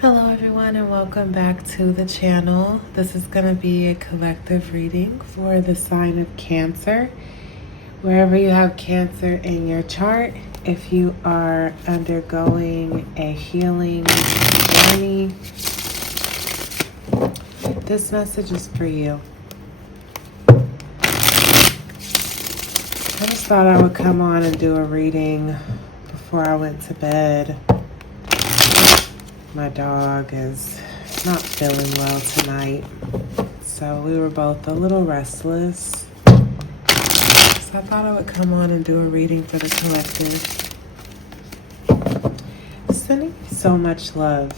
Hello everyone and welcome back to the channel. This is going to be a collective reading for the sign of Cancer. Wherever you have Cancer in your chart, if you are undergoing a healing journey, this message is for you. I just thought I would come on and do a reading before I went to bed. My dog is not feeling well tonight, so we were both a little restless. So I thought I would come on and do a reading for the collective. Sending you so much love.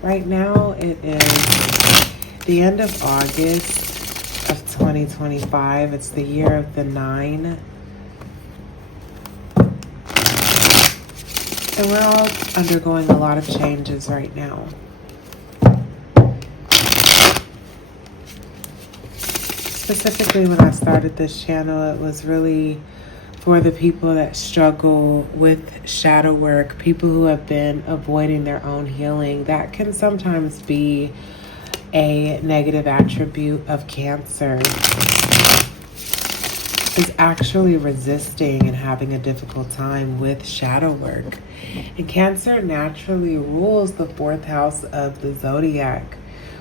Right now it is the end of August of 2025. It's the year of the 9. And we're all undergoing a lot of changes right now. Specifically, when I started this channel, it was really for the people that struggle with shadow work, people who have been avoiding their own healing. That can sometimes be a negative attribute of Cancer. Is actually resisting and having a difficult time with shadow work. And Cancer naturally rules the 4th house of the Zodiac,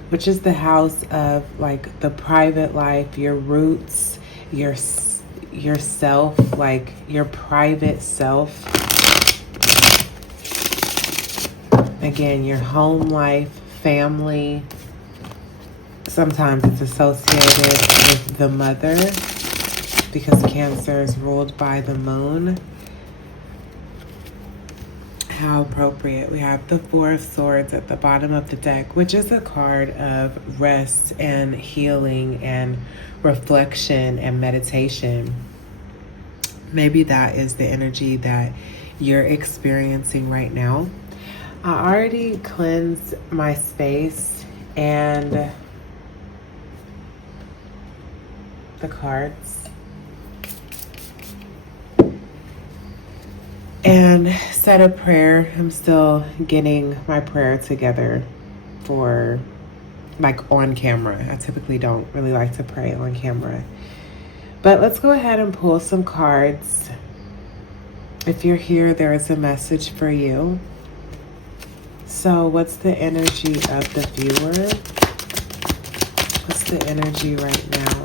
which is the house of like the private life, your roots, yourself, like your private self. Again, your home life, family. Sometimes it's associated with the mother, because Cancer is ruled by the moon. How appropriate. We have the 4 of Swords at the bottom of the deck, which is a card of rest and healing and reflection and meditation. Maybe that is the energy that you're experiencing right now. I already cleansed my space and the cards, and said a prayer. I'm still getting my prayer together for like on camera. I typically don't really like to pray on camera. But let's go ahead and pull some cards. If you're here, there is a message for you. So what's the energy of the viewer? What's the energy right now?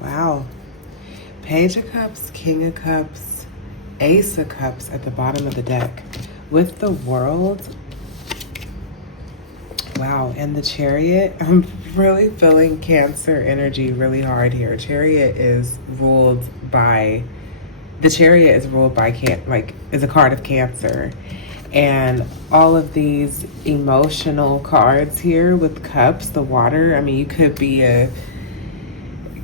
Wow. Page of Cups, King of Cups, Ace of Cups at the bottom of the deck. With the World. Wow. And the Chariot. I'm really feeling Cancer energy really hard here. The Chariot is ruled by is a card of Cancer. And all of these emotional cards here with cups, the water. I mean, you could be a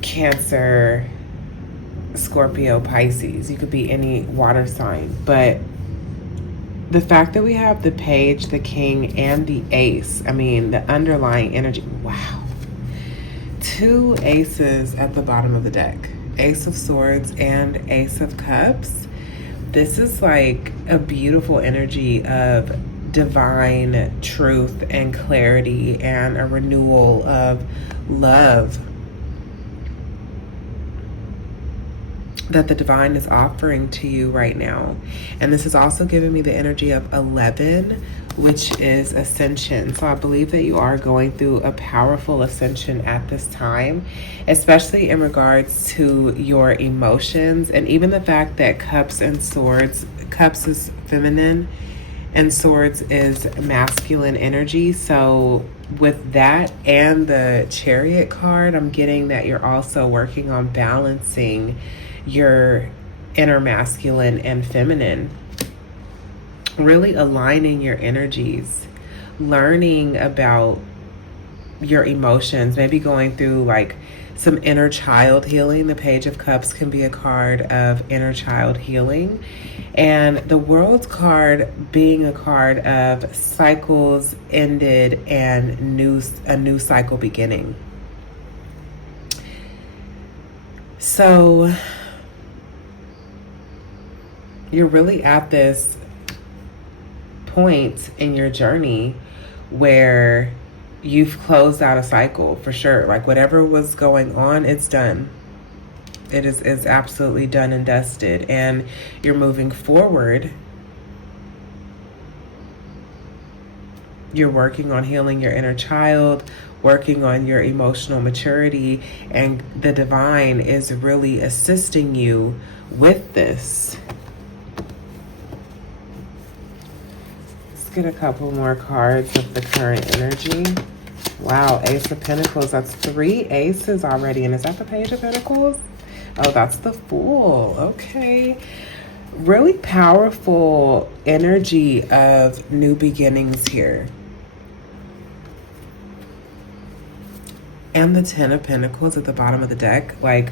Cancer, Scorpio, Pisces. You could be any water sign. But the fact that we have the Page, the King, and the Ace, I mean, the underlying energy. Wow. 2 aces at the bottom of the deck. Ace of Swords and Ace of Cups. This is like a beautiful energy of divine truth and clarity and a renewal of love that the divine is offering to you right now. And this is also giving me the energy of 11, which is ascension. So I believe that you are going through a powerful ascension at this time, especially in regards to your emotions, and even the fact that Cups and Swords, Cups is feminine and Swords is masculine energy. So with that and the Chariot card, I'm getting that you're also working on balancing your inner masculine and feminine, really aligning your energies, learning about your emotions, maybe going through like some inner child healing. The Page of Cups can be a card of inner child healing, and the World card being a card of cycles ended and a new cycle beginning. So you're really at this point in your journey where you've closed out a cycle for sure. Like whatever was going on, it's done. It is absolutely done and dusted, and you're moving forward. You're working on healing your inner child, working on your emotional maturity, and the divine is really assisting you with this. Let's get a couple more cards of the current energy. Wow, Ace of Pentacles. That's 3 aces already. And is that the Page of Pentacles? Oh, that's the Fool. Okay. Really powerful energy of new beginnings here. And the 10 of Pentacles at the bottom of the deck. Like,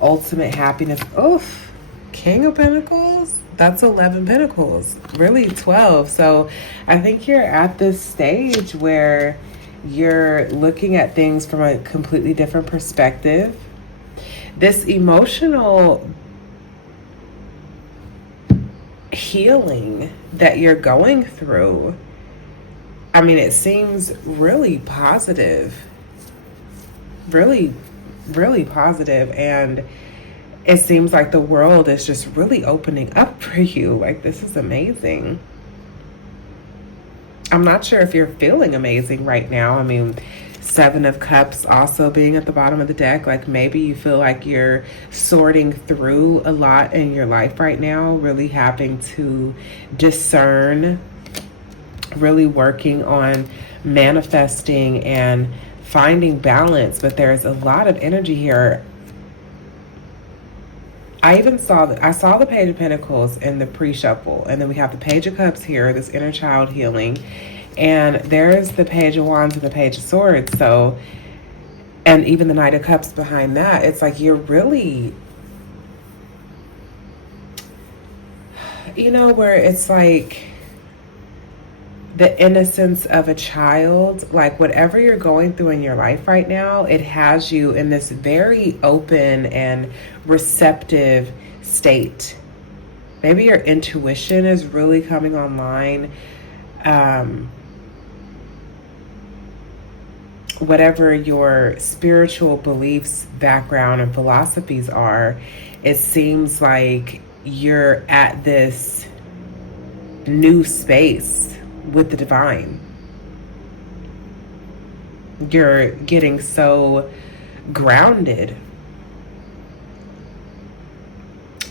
ultimate happiness. Oof. King of Pentacles. That's 11 Pentacles. Really 12. So I think you're at this stage where you're looking at things from a completely different perspective. This emotional healing that you're going through, I mean, it seems really positive. Really, really positive. And it seems like the world is just really opening up for you. Like, this is amazing. I'm not sure if you're feeling amazing right now. I mean, 7 of Cups also being at the bottom of the deck. Like maybe you feel like you're sorting through a lot in your life right now, really having to discern, really working on manifesting and finding balance. But there's a lot of energy here. I saw the Page of Pentacles in the pre-shuffle, and then we have the Page of Cups here, this inner child healing, and there's the Page of Wands and the Page of Swords. So, and even the Knight of Cups behind that. It's like you're really, where it's like the innocence of a child. Like whatever you're going through in your life right now, it has you in this very open and receptive state. Maybe your intuition is really coming online. Whatever your spiritual beliefs, background, and philosophies are, it seems like you're at this new space with the divine. You're getting so grounded.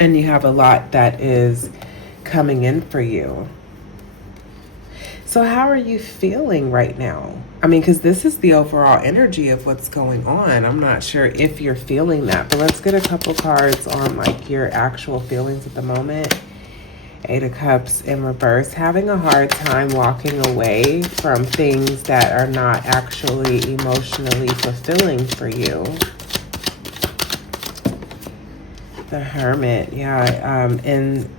And you have a lot that is coming in for you. So how are you feeling right now? I mean, because this is the overall energy of what's going on. I'm not sure if you're feeling that, but let's get a couple cards on like your actual feelings at the moment. 8 of Cups in reverse. Having a hard time walking away from things that are not actually emotionally fulfilling for you. The Hermit, yeah. And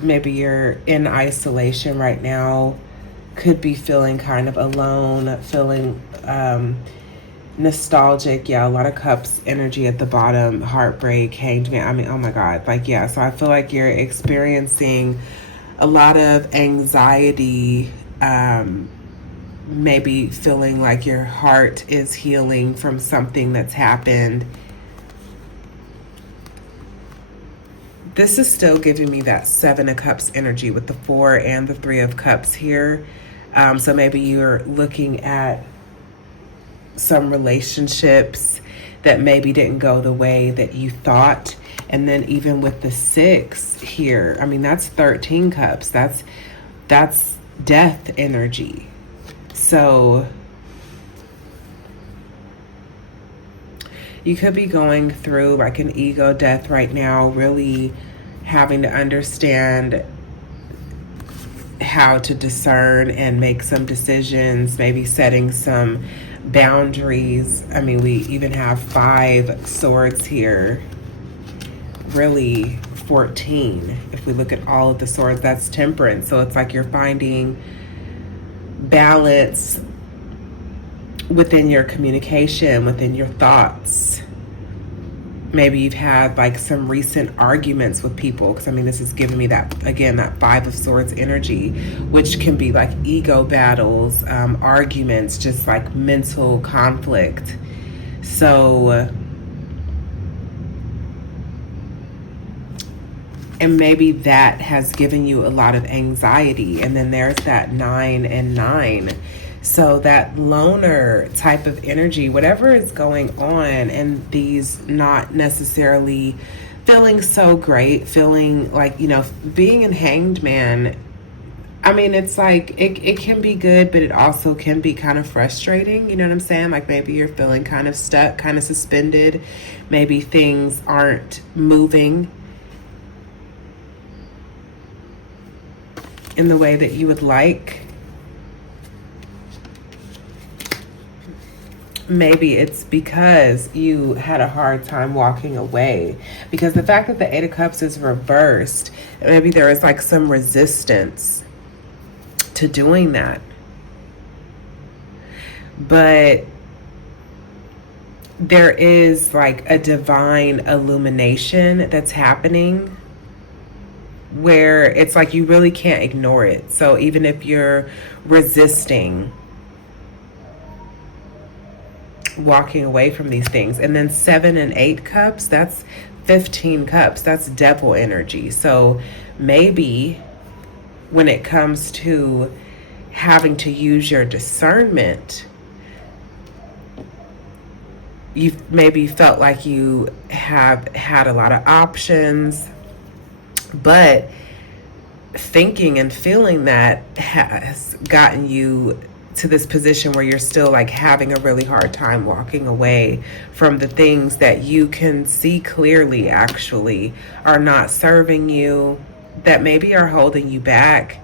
maybe you're in isolation right now. Could be feeling kind of alone, feeling nostalgic. Yeah, a lot of Cups energy at the bottom. Heartbreak, Hanged Man. I mean, oh my God. Like, yeah, so I feel like you're experiencing a lot of anxiety, maybe feeling like your heart is healing from something that's happened. This is still giving me that 7 of Cups energy with the 4 and the 3 of Cups here. So maybe you're looking at some relationships that maybe didn't go the way that you thought. And then even with the 6 here, I mean, that's 13 Cups. That's death energy. So you could be going through like an ego death right now, really having to understand how to discern and make some decisions, maybe setting some boundaries. I mean, we even have 5 swords here, really 14. If we look at all of the swords, that's temperance. So it's like you're finding balance within your communication, within your thoughts. Maybe you've had like some recent arguments with people, because I mean, this is giving me that, again, that Five of Swords energy, which can be like ego battles, arguments, just like mental conflict. So, and maybe that has given you a lot of anxiety. And then there's that 9 and 9. So that loner type of energy, whatever is going on, and these not necessarily feeling so great, feeling like, you know, being in Hanged Man, I mean, it's like, it can be good, but it also can be kind of frustrating. You know what I'm saying? Like maybe you're feeling kind of stuck, kind of suspended. Maybe things aren't moving in the way that you would like. Maybe it's because you had a hard time walking away. Because the fact that the Eight of Cups is reversed, maybe there is like some resistance to doing that. But there is like a divine illumination that's happening where it's like you really can't ignore it. So even if you're resisting walking away from these things. And then 7 and 8 cups, that's 15 cups. That's devil energy. So maybe when it comes to having to use your discernment, you've maybe felt like you have had a lot of options, but thinking and feeling that has gotten you to this position where you're still like having a really hard time walking away from the things that you can see clearly actually are not serving you, that maybe are holding you back.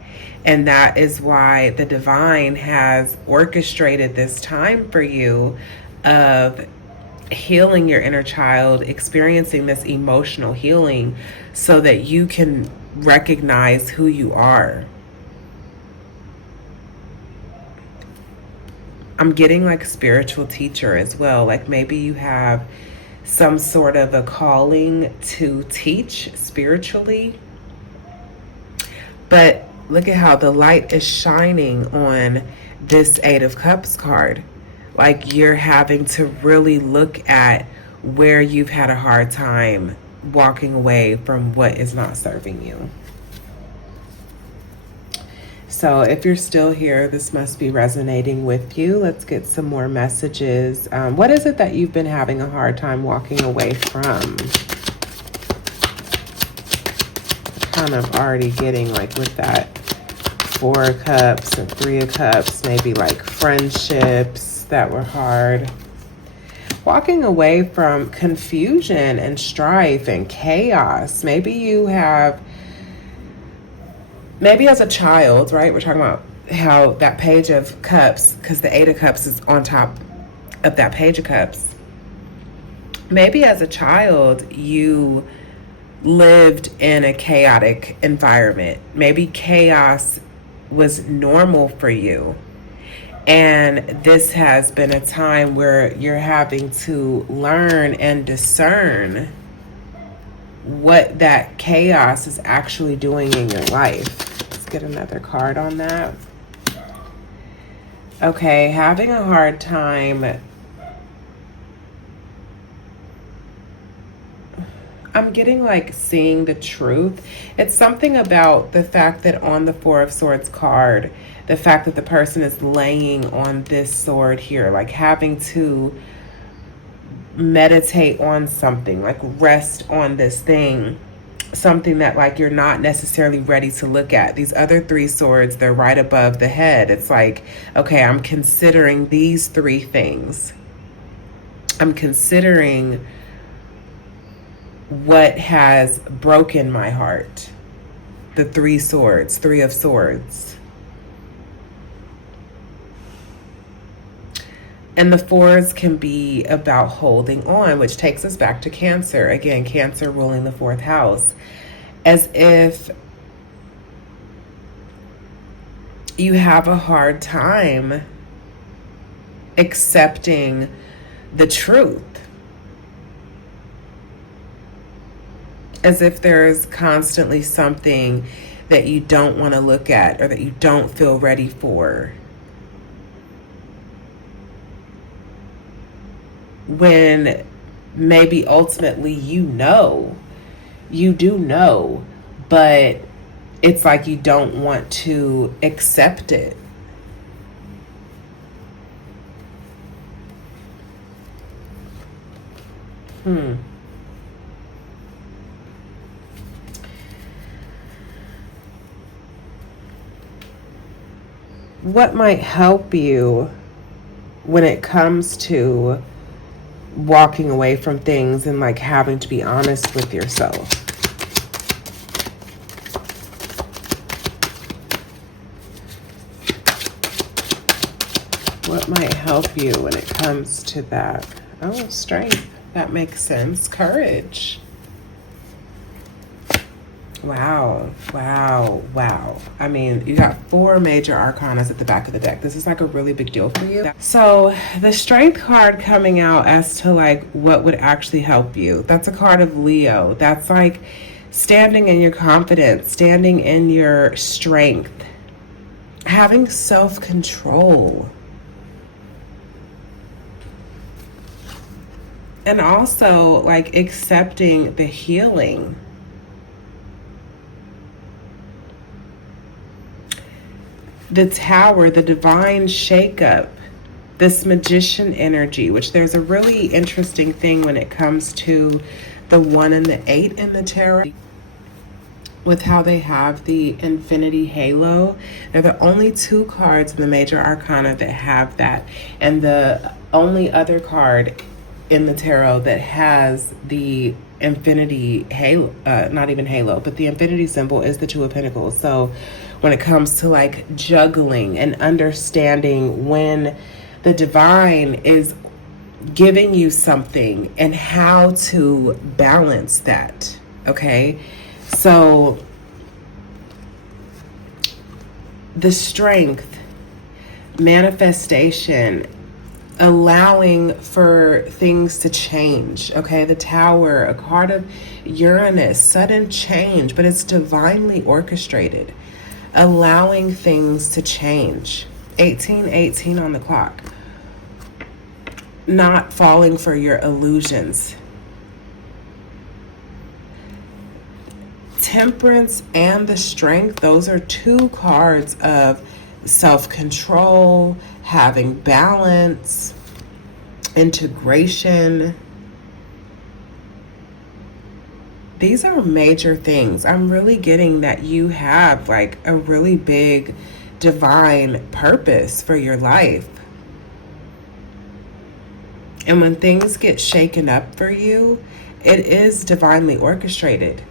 And that is why the divine has orchestrated this time for you of healing your inner child, experiencing this emotional healing so that you can recognize who you are. I'm getting like spiritual teacher as well. Like maybe you have some sort of a calling to teach spiritually. But look at how the light is shining on this Eight of Cups card. Like you're having to really look at where you've had a hard time walking away from what is not serving you. So if you're still here, this must be resonating with you. Let's get some more messages. What is it that you've been having a hard time walking away from? Kind of already getting like with that 4 of Cups and 3 of Cups, maybe like friendships that were hard. Walking away from confusion and strife and chaos. Maybe you have, maybe as a child, right? We're talking about how that Page of Cups, because the 8 of Cups is on top of that Page of Cups. Maybe as a child, you lived in a chaotic environment. Maybe chaos was normal for you. And this has been a time where you're having to learn and discern what that chaos is actually doing in your life. Let's get another card on that. Okay, having a hard time. I'm getting like seeing the truth. It's something about the fact that on the 4 of Swords card, the fact that the person is laying on this sword here, like having to meditate on something, like rest on this thing, something that like you're not necessarily ready to look at. These other 3 swords, they're right above the head. It's like, okay, I'm considering these 3 things. I'm considering what has broken my heart. The 3 swords, 3 of Swords. And the 4s can be about holding on, which takes us back to Cancer. Again, Cancer ruling the 4th house. As if you have a hard time accepting the truth. as if there's constantly something that you don't want to look at or that you don't feel ready for. When maybe ultimately you do know, but it's like you don't want to accept it. What might help you when it comes to walking away from things and like having to be honest with yourself? What might help you when it comes to that? Oh, strength. That makes sense. Courage. Wow, wow, wow. I mean, you got 4 major arcanas at the back of the deck. This is like a really big deal for you. So the strength card coming out as to like what would actually help you. That's a card of Leo. That's like standing in your confidence, standing in your strength, having self-control. And also like accepting the healing. The Tower, the divine shakeup, this magician energy, which there's a really interesting thing when it comes to the 1 and the 8 in the tarot, with how they have the infinity halo. They're the only 2 cards in the major arcana that have that, and the only other card in the tarot that has the infinity halo, not even halo, but the infinity symbol is the 2 of Pentacles. So when it comes to like juggling and understanding when the divine is giving you something and how to balance that, okay? So the strength, manifestation, allowing for things to change, okay? The Tower, a card of Uranus, sudden change, but it's divinely orchestrated, allowing things to change. 1818 on the clock. Not falling for your illusions. Temperance and the Strength, those are 2 cards of self-control, having balance, integration. These are major things. I'm really getting that you have like a really big divine purpose for your life. And when things get shaken up for you, it is divinely orchestrated.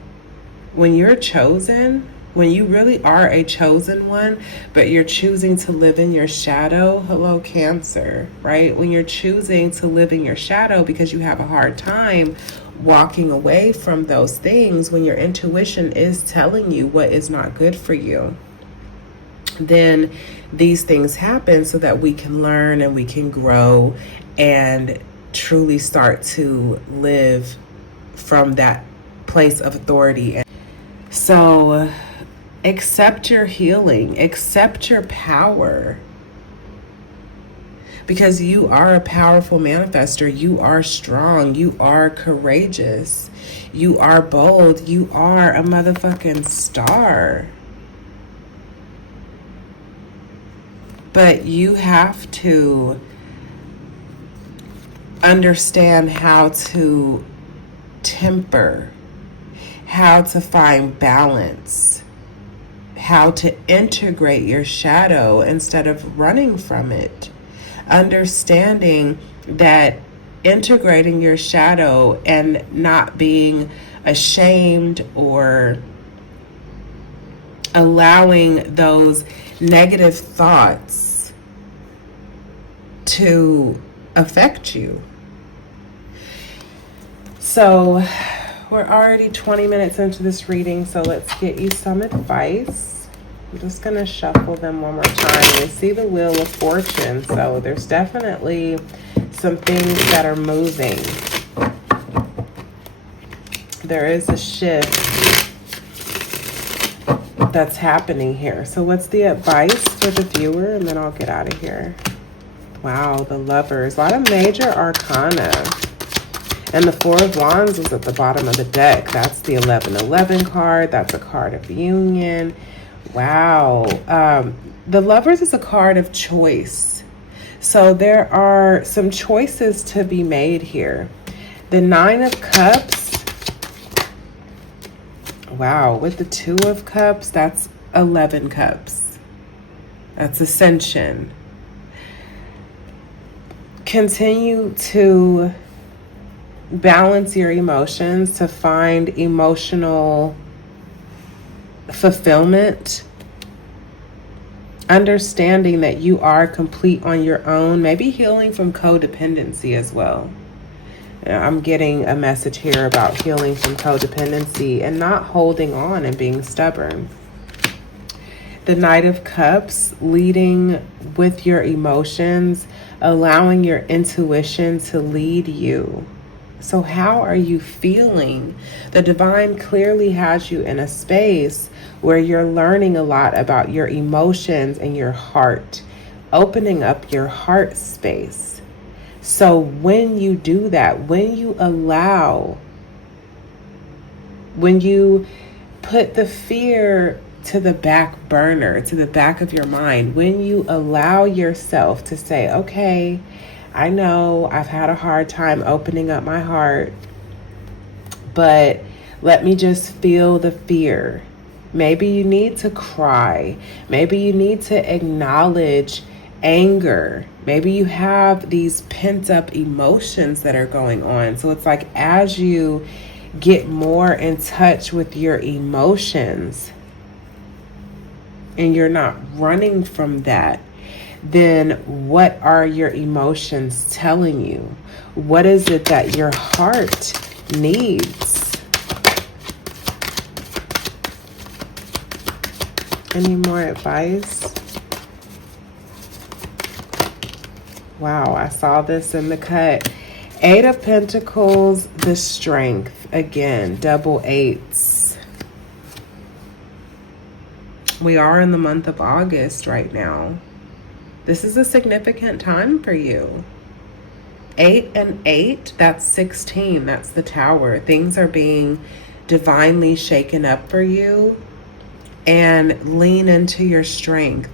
When you're chosen, when you really are a chosen one, but you're choosing to live in your shadow, hello Cancer, right? When you're choosing to live in your shadow because you have a hard time walking away from those things, when your intuition is telling you what is not good for you, then these things happen so that we can learn and we can grow and truly start to live from that place of authority. So accept your healing, accept your power, because you are a powerful manifester. You are strong. You are courageous. You are bold. You are a motherfucking star. But you have to understand how to temper, how to find balance, how to integrate your shadow instead of running from it. Understanding that integrating your shadow and not being ashamed or allowing those negative thoughts to affect you. So we're already 20 minutes into this reading, so let's get you some advice. I'm just going to shuffle them one more time. We see the Wheel of Fortune, so there's definitely some things that are moving. There is a shift that's happening here. So what's the advice for the viewer? And then I'll get out of here. Wow, the Lovers. A lot of major arcana. And the Four of Wands is at the bottom of the deck. That's the 1111 card. That's a card of union. Wow. The Lovers is a card of choice. So there are some choices to be made here. The Nine of Cups. Wow, with the Two of Cups, that's 11 cups. That's Ascension. Continue to balance your emotions to find emotional fulfillment. Understanding that you are complete on your own. Maybe healing from codependency as well. I'm getting a message here about healing from codependency and not holding on and being stubborn. The Knight of Cups, leading with your emotions, allowing your intuition to lead you. So how are you feeling? The divine clearly has you in a space where you're learning a lot about your emotions and your heart, opening up your heart space. So when you do that, when you put the fear to the back burner, to the back of your mind, when you allow yourself to say, okay, I know I've had a hard time opening up my heart, but let me just feel the fear. Maybe you need to cry. Maybe you need to acknowledge anger. Maybe you have these pent up emotions that are going on. So it's like as you get more in touch with your emotions and you're not running from that, then what are your emotions telling you? What is it that your heart needs? Any more advice? Wow, I saw this in the cut. Eight of Pentacles, the Strength. Again, double eights. We are in the month of August right now. This is a significant time for you. 8 and 8, that's 16. That's the Tower. Things are being divinely shaken up for you. And lean into your strength.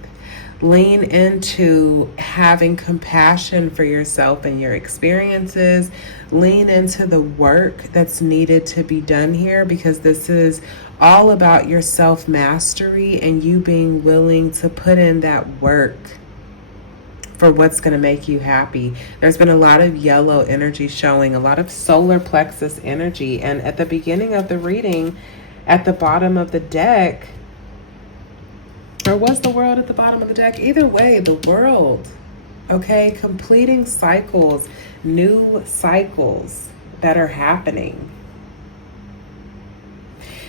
Lean into having compassion for yourself and your experiences. Lean into the work that's needed to be done here, because this is all about your self-mastery and you being willing to put in that work for what's going to make you happy. There's been a lot of yellow energy showing, a lot of solar plexus energy. And at the beginning of the reading, at the bottom of the deck, or was the World at the bottom of the deck? Either way, the World, okay? Completing cycles, new cycles that are happening.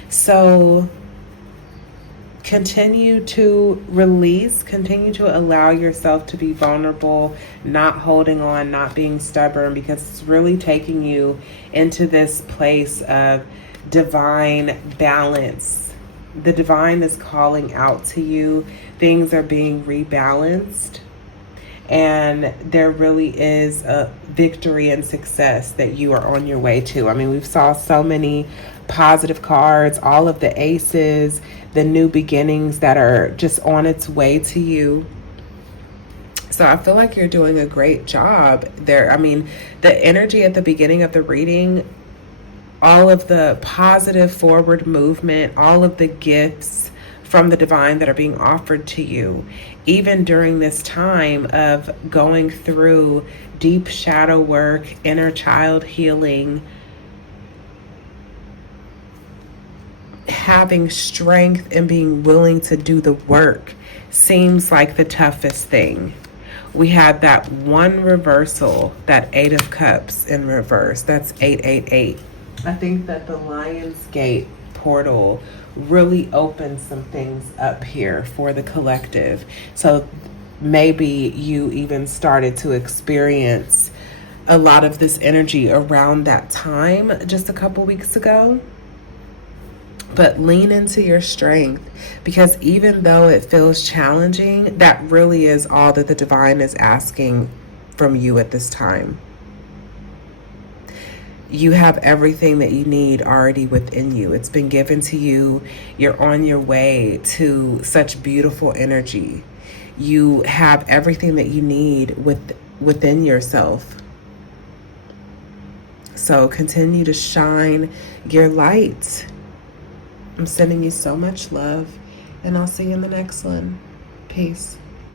So continue to release, continue to allow yourself to be vulnerable, not holding on, not being stubborn, because it's really taking you into this place of divine balance. The divine is calling out to you. Things are being rebalanced. And there really is a victory and success that you are on your way to. I mean, we've saw so many positive cards, all of the aces, the new beginnings that are just on its way to you. So I feel like you're doing a great job there. I mean, the energy at the beginning of the reading, all of the positive forward movement, all of the gifts from the divine that are being offered to you, even during this time of going through deep shadow work, inner child healing, having strength and being willing to do the work seems like the toughest thing. We had that one reversal, that Eight of Cups in reverse. That's 888. I think that the Lionsgate portal really opened some things up here for the collective. So maybe you even started to experience a lot of this energy around that time just a couple weeks ago. But lean into your strength, because even though it feels challenging, that really is all that the divine is asking from you at this time. You have everything that you need already within you. It's been given to you. You're on your way to such beautiful energy. You have everything that you need within yourself. So continue to shine your light. I'm sending you so much love, and I'll see you in the next one. Peace.